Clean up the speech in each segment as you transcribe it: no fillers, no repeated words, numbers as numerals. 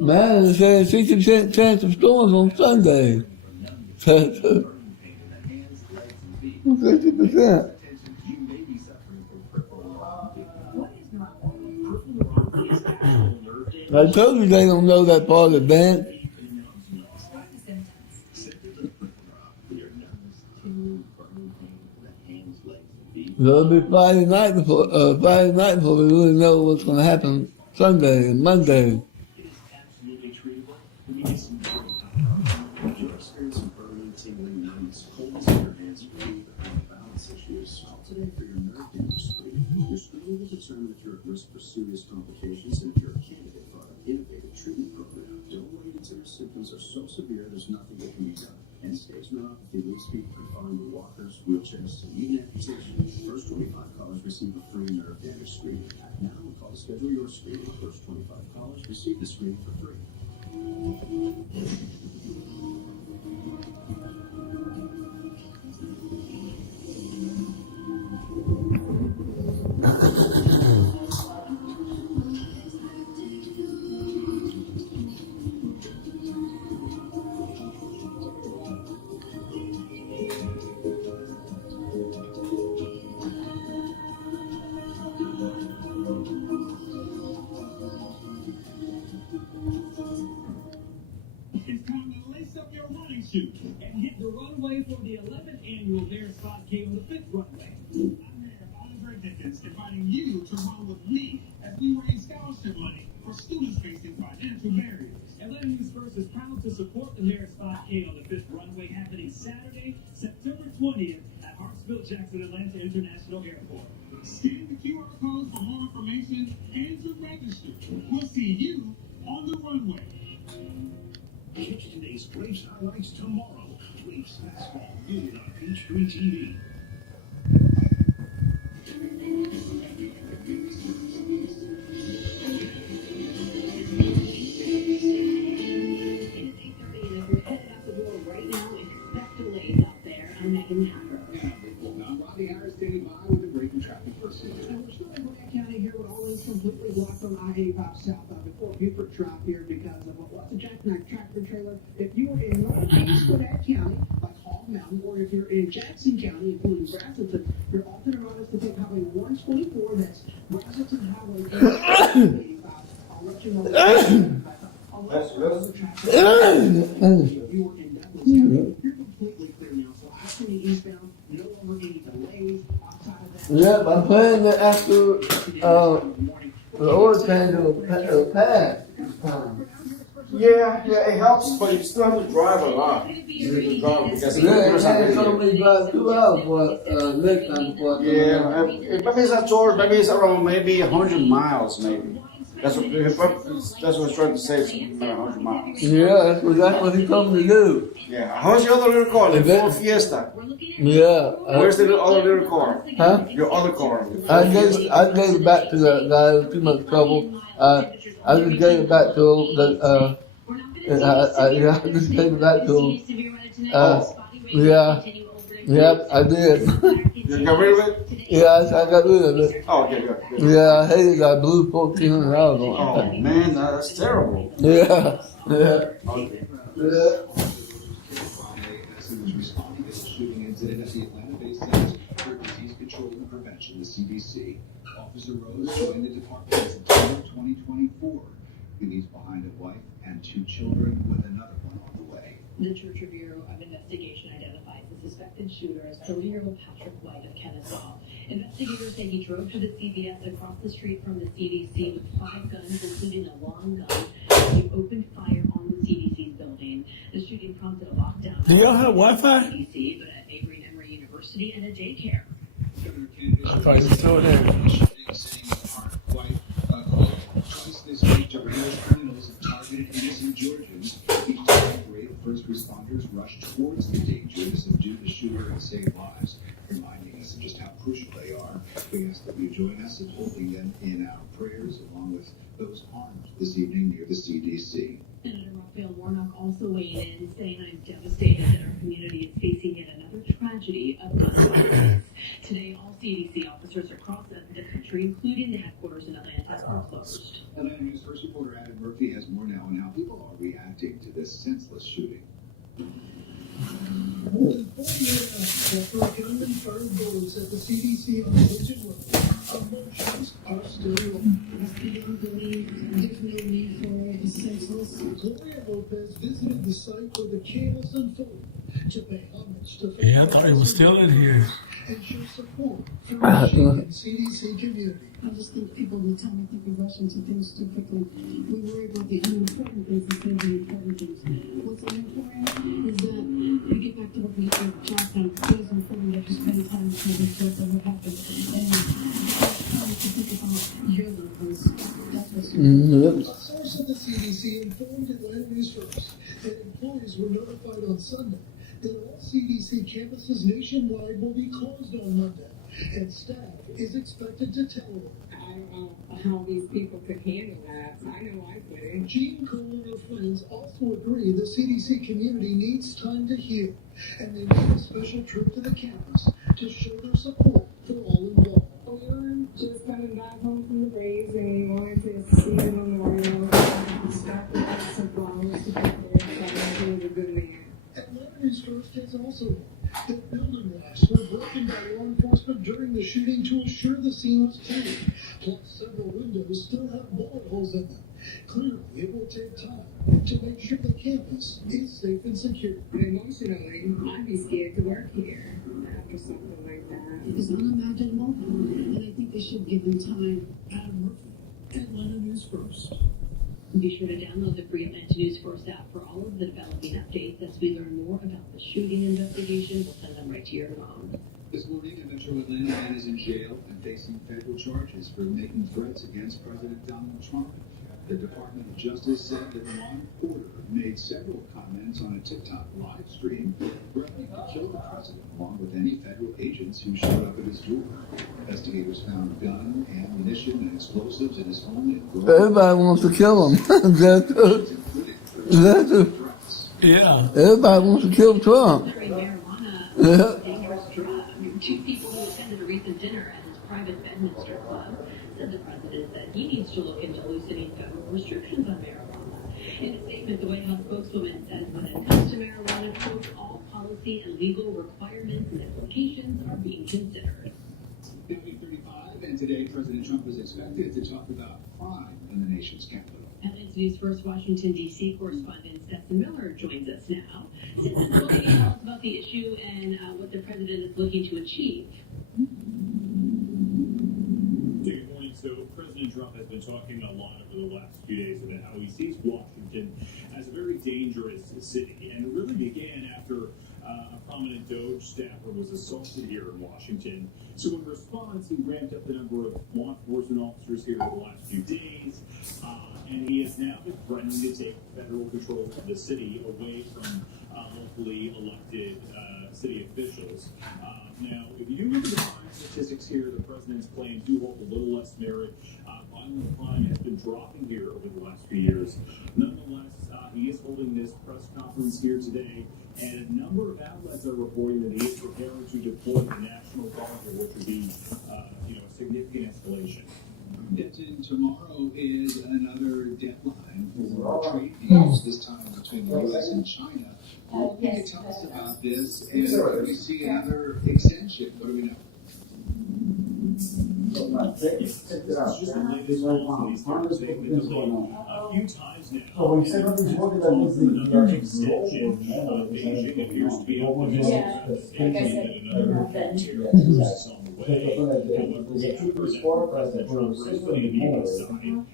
Man, they say a 60% chance of storms on Sunday. 50%. I told you they don't know that part of the band. It'll be Friday night before we really know what's going to happen Sunday and Monday. Determine if you're at risk for serious complications and if you're a candidate for an innovative treatment program. Don't wait until your symptoms are so severe there's nothing that can be done. And stage not if you lose feet, confined with walkers, wheelchairs, and even amputation. First 25 callers receive a free nerve damage screening. Act now and call to schedule your screening. First 25 callers receive the screening for free. And hit the runway for the 11th annual Bear Spot K on the 5th runway. I'm Mayor Andre Dickens inviting you to run with me as we raise scholarship money for students facing financial barriers. Atlanta News First is proud to support the Bear Spot K on the 5th runway happening Saturday, September 20th at Hartsfield-Jackson Atlanta International Airport. Scan the QR code for more information and to register. We'll see you on the runway. Catch today's Braves highlights tomorrow. Braves Fastball, noon on Peachtree TV. Completely blocked on I-85 south of before Buford Drive here because of what was a jackknife tractor trailer. If you were in northeast Gwinnett County, like Hog Mountain, or if you're in Jackson County, including Brazelton, you're often around us to take Highway 124, that's Brazelton Highway 85. I'll let you know the traffic. If you were in Douglas County, you're completely clear now. So I-20 eastbound, no longer any delays outside of that. Yep, I'm playing it after the oil change will pass. Yeah, it helps, but you still have to drive a lot. You have to drive because It's only drive 2 hours for next time before I maybe it's a tour, maybe it's around maybe 100 miles, maybe. That's what he's trying to say, it's 100 miles. Yeah, that's what he told me to do. Yeah, how's your other little car, the Ford Fiesta? Yeah. Where's the other little car? Huh? Your other car? I gave it back to the guy who was too much trouble. I just gave it back to him. I just gave it back to him. Yeah, I did. You got rid of it? Yeah, I got rid of it. Oh, okay, good. Yeah, I hated that. I blew $1,400 on it. Oh, man, that's terrible. Yeah. Responding to the shooting incident at the Atlanta-based Centers for Disease Control and Prevention, the CDC. Officer Rose joined the department in September 2024. He leaves behind a wife and 2 children with another one on the way. The Georgia Bureau of Investigation identifies the suspected shooter as 30-year-old Patrick White of Kennesaw. Investigators say he drove to the CVS across the street from the CDC with 5 guns, including a long gun. He opened fire on the CDC's building. The shooting prompted a lockdown. Do y'all have Wi-Fi? CDC, but at neighboring Emory University and a daycare. I thought you still there. Twice this week to release criminals have targeted innocent Georgians. Each time, a parade of first responders rushed towards the danger to subdue the shooter and save lives, reminding us of just how crucial they are. We ask that you join us in holding them in our prayers, along with those harmed this evening near the CDC. Senator Raphael Warnock also weighed in, saying, "I'm devastated that our community is facing yet another tragedy of gun violence." Today, all CDC officers across the country, including the headquarters in Atlanta, are closed. Atlanta News First reporter Adam Murphy has more now on how people are reacting to this senseless shooting. More than 48 hours after a gun confirmed bullets at the CDC on Legend Road, emotions are still low. I cannot believe there's no need for it. It's senseless. Gloria Lopez visited the site where the chaos unfolded to pay homage to Yeah, I thought he was still in here. and show support for the Michigan CDC community. I just think people in the time, I think we rush into things too quickly. We worry about the unimportant things instead of the important things. What's unimportant is that we get back to what we do at job time. It is important that you spend time to reflect on what happened. And time to think about your loved ones. That's what's A source of the CDC informed Atlanta News First that employees were notified on Sunday that all CDC campuses nationwide will be closed on Monday, and staff is expected to telework. I don't know how these people could handle that. I know I couldn't. Jean Cole and her friends also agree the CDC community needs time to heal, and they made a special trip to the campus to show their support for all involved. We were just coming back home from the breeze and we wanted to see the memorial. Stop with some flowers to put there. So he was a good man. Atlanta News First has also learned that building racks were broken by law enforcement during the shooting to assure the scene was clean. Plus, several windows still have bullet holes in them. Clearly, it will take time to make sure the campus is safe and secure. Emotionally, I'd be scared to work here after something like that. It's unimaginable, and I think they should give them time. Adam Murphy, Atlanta News First. Be sure to download the free Atlanta News First app for all of the developing updates as we learn more about the shooting investigation. We'll send them right to your phone. This morning, a Metro Atlanta man is in jail and facing federal charges for making threats against President Donald Trump. The Department of Justice said that one reporter made several comments on a TikTok live stream threatening to kill the president along with any federal agents who showed up at his door. Investigators found a gun, ammunition, and explosives in his home in Everybody wants to kill him. That's threats. Yeah. everybody wants to kill Trump. Marijuana, Yeah. a dangerous drug. Two people who attended a recent dinner at his private Bedminster club said the president that he needs to look into loosening federal restrictions on marijuana. In a statement, the White House spokeswoman says when it comes to marijuana, quote, all policy and legal requirements and implications are being considered. Now 8:35, and today President Trump is expected to talk about crime in the nation's capital. Atlanta News First Washington, D.C. correspondent Stetson Miller joins us now. Stetson, what can you tell us about the issue and what the president is looking to achieve? Good morning. So President Trump has been talking a lot over the last few days about how he sees Washington as a very dangerous city. And it really began after a prominent Doge staffer was assaulted here in Washington. So in response, he ramped up the number of law enforcement officers here over the last few days. And he has now been threatening to take federal control of the city away from locally elected city officials. Now, if you do look at the crime statistics here, the president's claims do hold a little less merit. Violent crime has been dropping here over the last few years. Nonetheless, he is holding this press conference here today, and a number of outlets are reporting that he is preparing to deploy the National Guard, which would be, a significant escalation. Denton, tomorrow is another deadline for trade deals, this time between the U.S. and China. What can you tell us about this? And do we see another extension? What do we know? It's just the latest policy started saying that delayed a few times now. So when you say nothing's working, that means the Another extension. Beijing appears to be open to another terrorist on the way. However, President Trump is putting a meeting aside.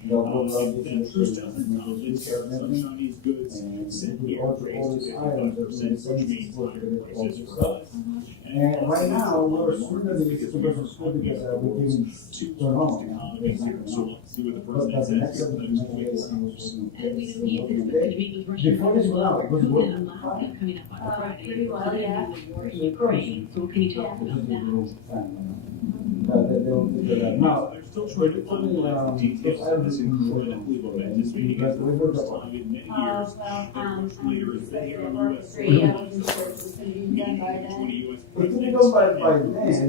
If that truce doesn't come, then tariffs on Chinese goods sent here raised to 55%, which means higher prices for us. And right now, we're assuming that it's supposed to school because we're giving two to home. economies here. So let's see what the But president that's the says next in the step. next 24 hours. And we know he is expected to meet with Russian Before this went out, it was Putin working. and Moscow coming up on Friday. Pretty well, yeah. The war in Ukraine. So what can you tell us about that? They don't do that. Now, They're still trying to finalize the details of this incredibly momentous meeting. It's the first time in many years. I'm Leaders expecting here a in the work U.S. straight. I wasn't sure it was gonna be done by then. It can be done by then,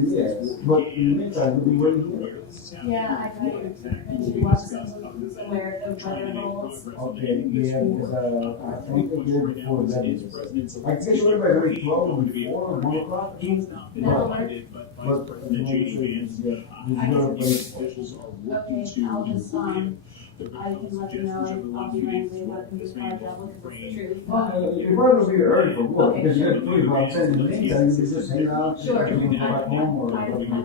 yes, but in the meantime, we'll be waiting here. Yeah, I got it. And she wasn't aware of the weather rules. Okay, yeah, because I think the year before that, I guess it would have been 12 or before, 1 o'clock. That'll work. But, Officials are working Okay, to I'll just, improve I can let them know I'll be running late work because it's my job looking for the truth. Well, you're probably gonna be early for work, because you gotta please, what I'm saying, in the meantime, you can just hang out. Sure. You can go back home or. I have my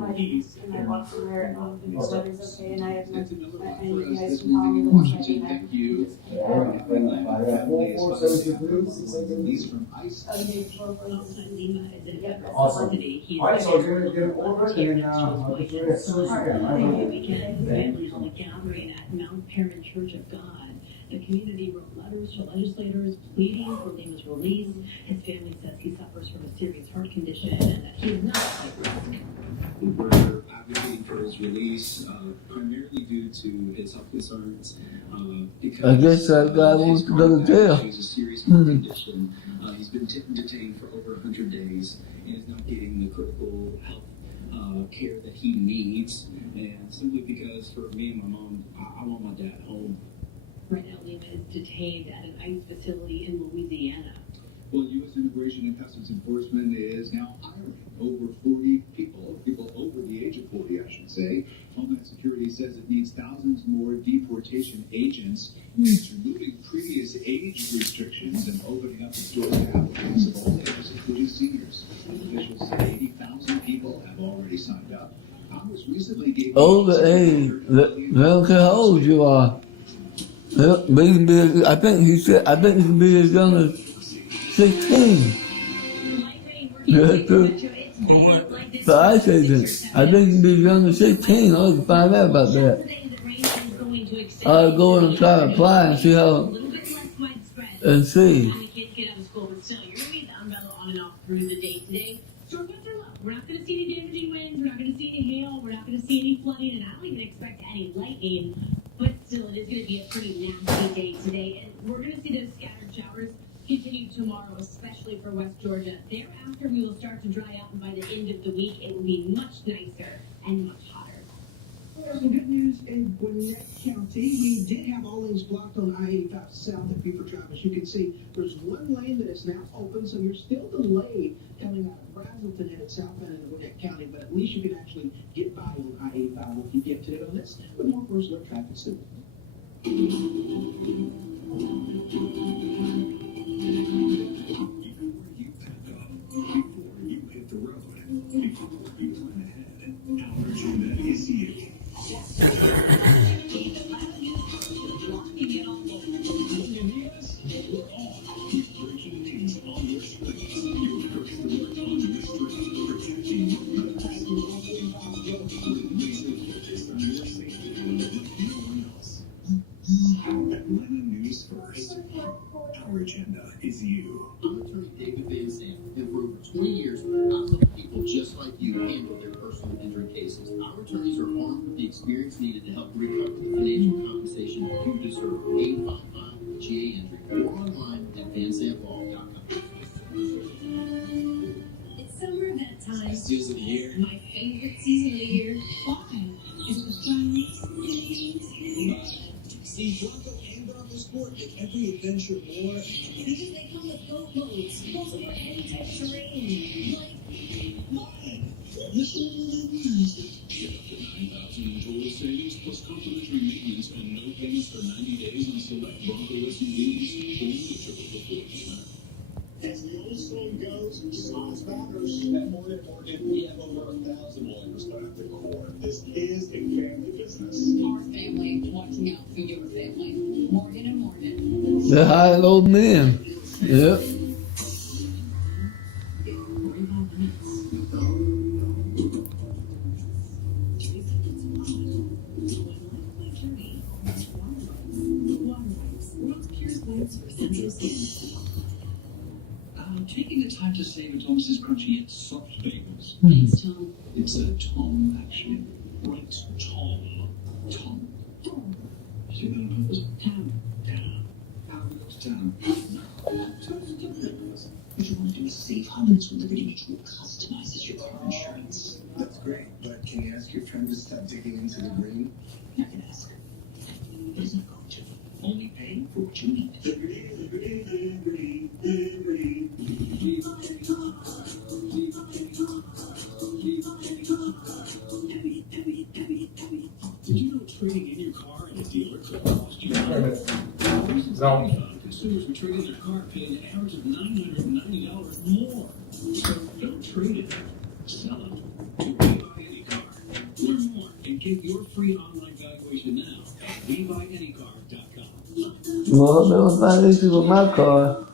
box in there and the weather's okay and I have my, and you guys can call me the one second there. Alright, 44723 from ICE. Okay, 447. Yep. Awesome. Alright, so get it ordered and then, I'll get you as soon as you can, Thank right? you. Families held a gathering at Mount Parent Church of God. The community wrote letters to legislators pleading for Lima's release. His family says he suffers from a serious heart condition and that he is not at risk. We're advocating for his release, primarily due to his health concerns. Because I guess that guy wants to go to jail. He has a serious heart condition. He's been detained for over 100 days and is not getting the critical health care that he needs. And simply because for me and my mom, I want my dad home. Right now, Lima is detained at an ICE facility in Louisiana. Well, U.S. Immigration and Customs Enforcement is now hiring over 40 people over the age of 40, I should say. Homeland Security says it needs thousands more deportation agents. It's removing previous age restrictions and opening up its doors to applicants of all ages, including seniors. Officials say 80,000 people have already signed up. Congress recently gave Over age, they don't care how old you are. But you can be, I think he can be as young as 16. Yeah, true. So I say this. I think you can be as young as 16. I can find out about that. I'll go and try to apply and see how, and see. Kids get out of school, but still, you're going to need the umbrella on and off through the day today. Storm winds are low. We're not going to see any damaging winds. We're not going to see any hail. We're not going to see any flooding, and I don't even expect any lightning. But still, it is going to be a pretty nasty day today, and we're going to see those scattered showers continue tomorrow, especially for West Georgia. Thereafter, we will start to dry out, and by the end of the week, it will be much nicer and much hotter. Some good news in Gwinnett County. We did have all lanes blocked on I-85 south at Beaver Drive. As you can see, there's one lane that is now open, so you're still delayed coming out of Brazelton headed southbound into Gwinnett County, but at least you can actually get by on I-85 if you get to it on this. With more first look traffic soon. Before you hit the road, before you plan ahead, our agenda is you. Breaking news on your streets. Your first alert on your street. Protecting your peace. Laser focused on your safety like no one else. Atlanta News First. Our agenda is you. I'm attorney David Van Zandt, and for over 20 years, I've helped people just like you handle their personal injury cases. Our attorneys are armed with the experience needed to help recover the financial compensation you deserve. 855-GA injury or online at vanzantlaw.com. It's summer that time. Season of the year. My favorite season of the year. Why? It's the fun. See, Bronco and Bronco Sport make every adventure more. Because they come with boat loads, boats over any type of terrain. Like mine. Get up to $9,000 in total savings plus complimentary maintenance and no payments for 90 days on select Bronco SUVs. Only at 4%. As the old school goes, size matters. At Morgan, we have over 1,000 lawyers, but at the core, this is a family business. Our family watching out for your family. Morgan and Morgan. They're hiring old men. Yep. taking the time to save Thomas's crunchy yet soft bagels. Thanks, Tom. It's a Tom, actually. Right, Tom. Tom. Tom. Say that on purpose. Tom. Down. How goes down? If you want to do a safe hundreds with Liberty Mutual customizes your car insurance. That's great, but can you ask your friend to stop digging into the green? I can ask. He's not going to. Only pay for what you need. Did you know trading in your car at a dealer could cost you money? No. Consumers were trading their car paying an average of $990 more. So don't trade it. Sell it. To buy any car. Learn more and get your free online valuation now at buyanycar.com. Well, there was not an issue with my car.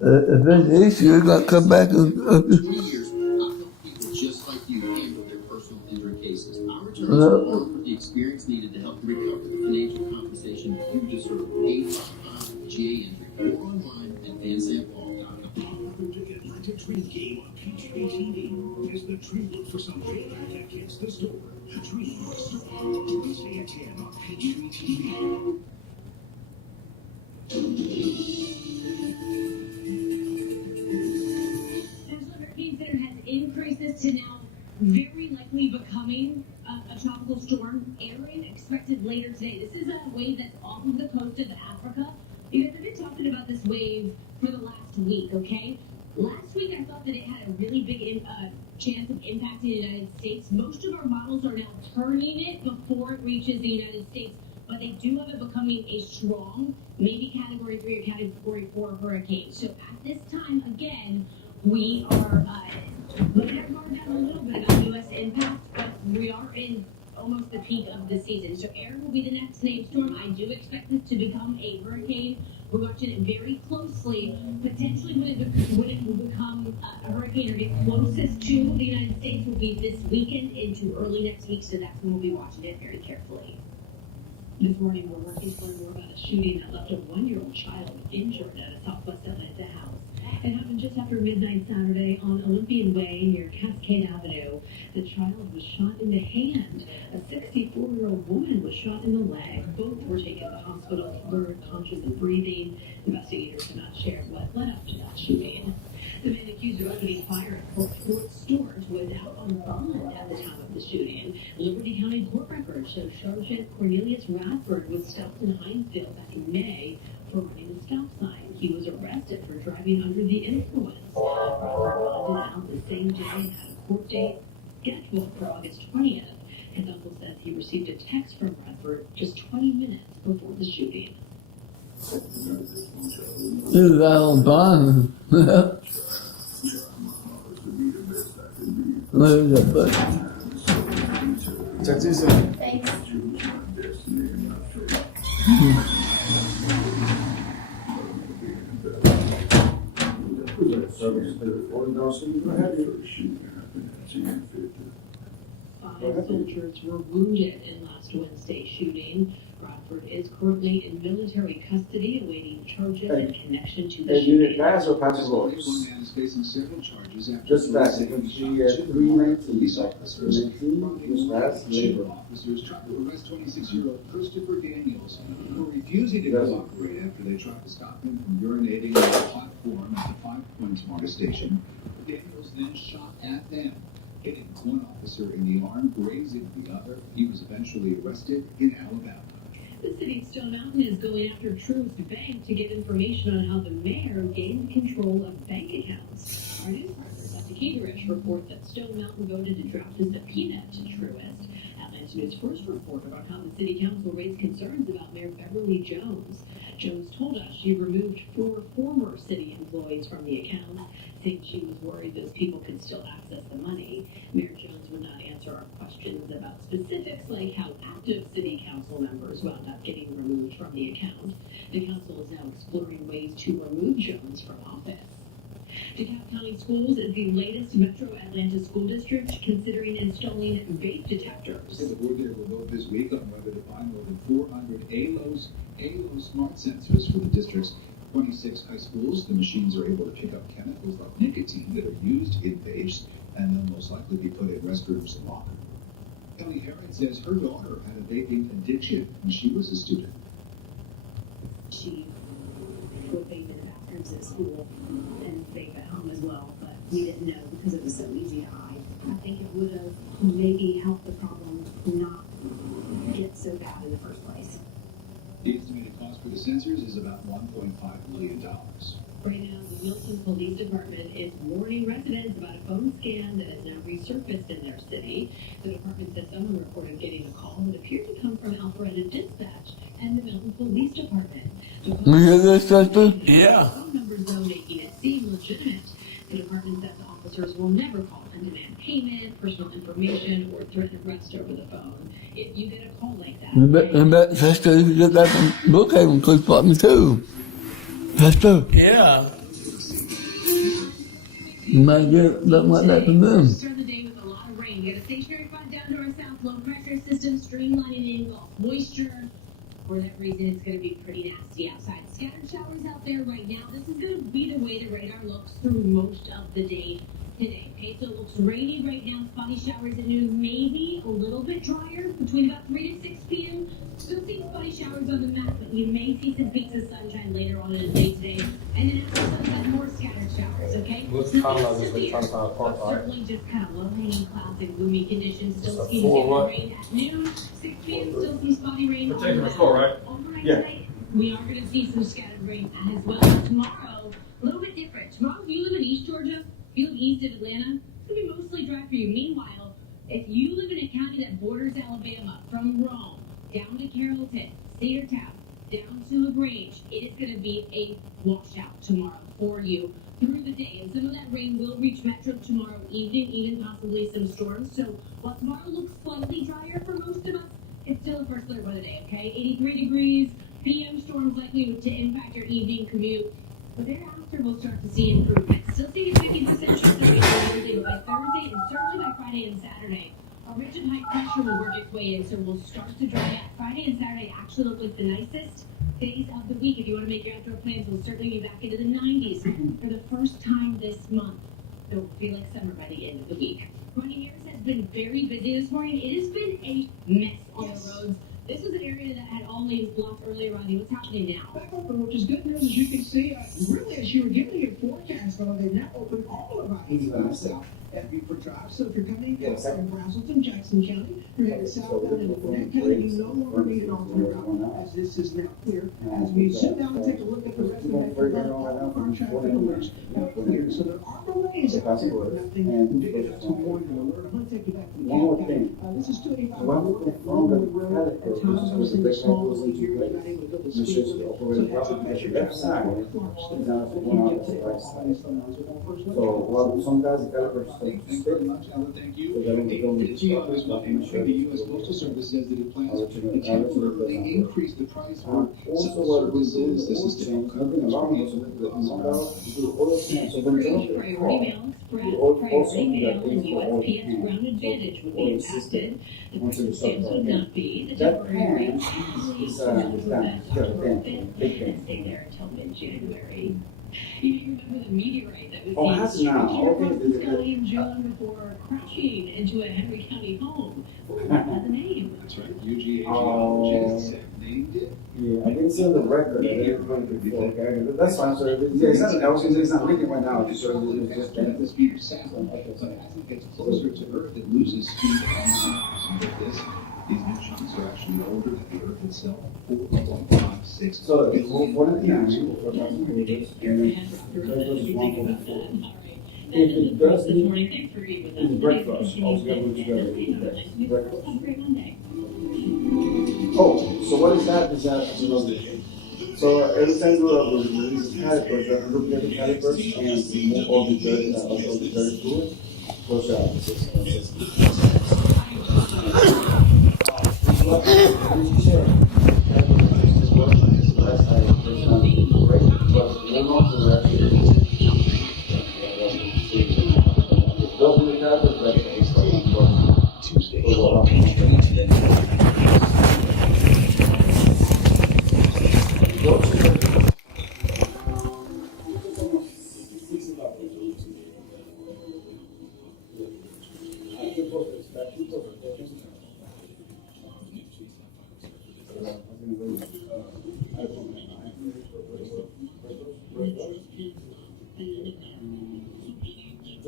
If there's an issue, it's gonna come back and. 20 years, I've helped people just like you handle their personal injury cases. Our attorneys are armed with the experience needed to help recover the financial compensation you deserve. 855 GA Injury or online at vanzantpaul.com. The Atlantic Dream game on PGA TV. As the Dream look for some payback against the store. The Dream Store. Wednesday at 10 on PGA TV. National Hurricane Center has increased this to now very likely becoming a tropical storm. Aaron expected later today. This is a wave that's off of the coast of Africa. You guys have been talking about this wave for the last week, okay? Last week I thought that it had a really big chance of impacting the United States. Most of our models are now turning it before it reaches the United States, but they do have it becoming a strong, maybe Category 3 or Category 4 hurricane. So at this time, again, we are letting our guard down a little bit about U.S. impact, but we are in almost the peak of the season. So Aaron will be the next named storm. I do expect this to become a hurricane. We're watching it very closely. Potentially when it will become a hurricane or get closest to the United States will be this weekend into early next week. So that's when we'll be watching it very carefully. This morning, we're working to learn more about a shooting that left a 1-year-old child injured at a Southwest Atlanta house. It happened just after midnight Saturday on Olympian Way near Cascade Avenue. The child was shot in the hand. A 64-year-old woman was shot in the leg. Both were taken to the hospital, blurred, conscious, and breathing. Investigators have not shared what led up to that shooting. The man accused of opening fire at Fort Stewart was out on bond at the time of the shooting. Liberty County court records show Sergeant Cornelius Radford was stopped in Hinesville back in May for running a stop sign. He was arrested for driving under the influence. Radford bonded out the same day and had a court date scheduled for August 20th. His uncle says he received a text from Radford just 20 minutes before the shooting. He was out on bond. What is that button? Check this out. Thanks. Five soldiers were wounded in last Wednesday's shooting. Radford is currently in military custody, awaiting charges in connection to the Hey, you need shooting. pass or pass This votes? young man is facing several charges after Just pass. You can see 319. Police officers 319, just pass, labor. officers tried to arrest 26-year-old Christopher Daniels for refusing to cooperate after they tried to stop him from urinating on the platform at the Five Points MARTA station. Daniels then shot at them, hitting one officer in the arm, grazing the other. He was eventually arrested in Alabama. The city of Stone Mountain is going after Truist Bank to get information on how the mayor gained control of bank accounts. Our news partners at the Cambridge report that Stone Mountain voted to draft a subpoena to Truist. Atlanta News first reported on how the city council raised concerns about Mayor Beverly Jones. Jones told us she removed 4 former city employees from the account, saying she was worried those people could still access the money. Mayor Jones would not answer our questions about specifics like how active city council members wound up getting removed from the account. The council is now exploring ways to remove Jones from office. DeKalb County Schools is the latest Metro Atlanta school district considering installing vape detectors. The board there will vote this week on whether to buy more than 400 ALOS smart sensors for the district's 26 high schools, the machines are able to pick up chemicals like nicotine that are used in vapes, and they'll most likely be put in restrooms and lockers. Kelly Herod says her daughter had a vaping addiction when she was a student. She would vape in the bathrooms at school and vape at home as well, but we didn't know because it was so easy to hide. I think it would have maybe helped the problem not get so bad in the first place. The estimated cost for the sensors is about $1.5 million. Right now, the Wilson Police Department is warning residents about a phone scam that has now resurfaced in their city. The department said someone reported getting a call that appeared to come from Alpharetta Dispatch and the Milton Police Department. You hear this, Chester? Yeah. Phone numbers, though, making it seem legitimate. The department says officers will never call and demand payment, personal information, or threaten arrest over the phone. If you get a call like that, I bet Chester, you can get that from Brookhaven Police Department too. Chester, Yeah. you might get something like that from them. Start the day with a lot of rain. Get a stationary front down to our south, low pressure system streamlining in Gulf moisture. For that reason, it's going to be pretty nasty outside. Scattered showers out there right now. This is going to be the way the radar looks through most of the day today. Okay, so it looks rainy right now. Spotty showers at noon, maybe a little bit drier between about 3 to 6 p.m. Still seeing spotty showers on the map, but you may see some peaks of sunshine later on in the day today. And then after sunset, more scattered showers, okay? Looks So kind of like it's it's been trying to find a park, but right? certainly just kind of low-hanging clouds and gloomy conditions. Still Just a seeing full what? rain at noon, 6 p.m. Still some spotty rain. We're taking the score, right? Overnight Yeah. tonight, we are going to see some scattered rain as well. Tomorrow, a little bit different. Tomorrow, if you live in East Georgia, if you live east of Atlanta, it's going to be mostly dry for you. Meanwhile, if you live in a county that borders Alabama, from Rome down to Carrollton, Cedartown, down to LaGrange, it is going to be a washout tomorrow for you through the day. And some of that rain will reach Metro tomorrow evening, even possibly some storms. So while tomorrow looks slightly drier for most of us, it's still a first alert weather day, okay? 83 degrees, PM storms likely to impact your evening commute. But thereafter, we'll start to see improvement. Still seeing a 50% chance of rain by Thursday and certainly by Friday and Saturday. A ridge and high pressure will work its way in, so we'll start to dry out. Friday and Saturday actually look like the nicest days of the week. If you want to make your outdoor plans, we'll certainly be back into the 90s for the first time this month. So it'll feel like summer by the end of the week. Running Years has been very busy this morning. It has been a mess on the roads. This was an area that had all lanes blocked earlier on. What's happening now? Back open, which is good news, as you can see. Really, as you were giving your forecast, though, they now open all of our 85 south at Beaufort Drive. So if you're coming from Brazelton, Jackson County, you're headed southbound into Gwinnett County, you no longer need an alternate route, as this is now clear. As we sit down and take a look at the rest of that, all of our traffic alerts are clear. So there are delays out there, but nothing big enough to warrant an alert. I'm going to take you back to the county. This is 285 Road Road. At times, I was in the small little here, you're not able to go to the speed limit. So that's a pressure traffic. Clarkston, you get to the right side. So, well, some guys, the calipers Thank you very much, Alan. Thank you. AT&T Office Information, the U.S. Postal Service says that it plans to temporarily increase the price for some services. This is to help cover the cost Priority Mail Express, Priority Mail, and USPS Ground Advantage would be impacted. The purchase stamps would not be. The temporary rate is October 5th and stay there until mid-January. You may remember the meteorite that was Oh, has it now? across the Okay. sky in June before crashing into a Henry County home. Well, that's the name. That's right. UGA Oh. geologists have named it. Yeah, I didn't see on the record that it was going to be okay. That's fine. So, yeah, it's not, I was going to say it's not leaking right now. It's just, it's just At the speed of sound, but as it gets closer to Earth, it loses speed and size. With this, these new chunks are actually older than the Earth itself, 4.56 So, it's one of the Your things. hand dropped around if you think about that. All right. If it does This need- morning, thanks for reading with us. it's breakfast. All together, Today's together. Wednesday. Breakfast. Have a great Monday. Oh, so what is that? Is that, you know, so every time you release the calipers, you have to look at the calipers and remove all the dirty fluid. Close your eyes.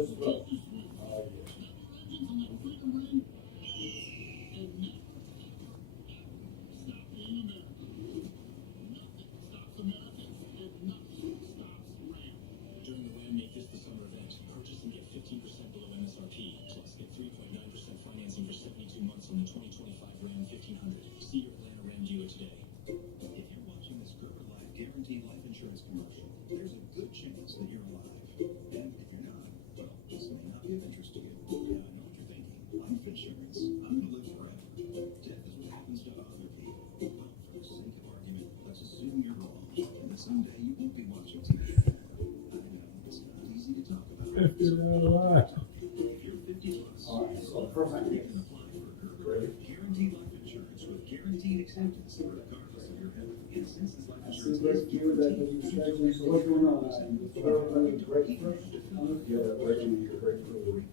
Just right. During the Land Make This the Summer event, purchase and get 15% below MSRP, plus get 3.9% financing for 72 months on the 2025 Ram 1500. See your Atlanta Ram dealer today. If you're watching this Gerber Life Guaranteed Life Insurance commercial, there's a good chance that you're alive. And if you're not, well, this may not be of interest to you. Yeah, I know what you're thinking. Life insurance, I'm going to live forever. Death is what happens to other people. Well, for the sake of argument, let's assume you're wrong, and that someday you won't be watching TV. It's not easy to talk about. If you're 50 plus, Alright, so the first thing you can apply for Gerber Guaranteed Life Insurance with guaranteed acceptance regardless of your health. And since this life Since insurance break you that was scheduled, so what's going on? Break first? Yeah, breaking your breakthrough.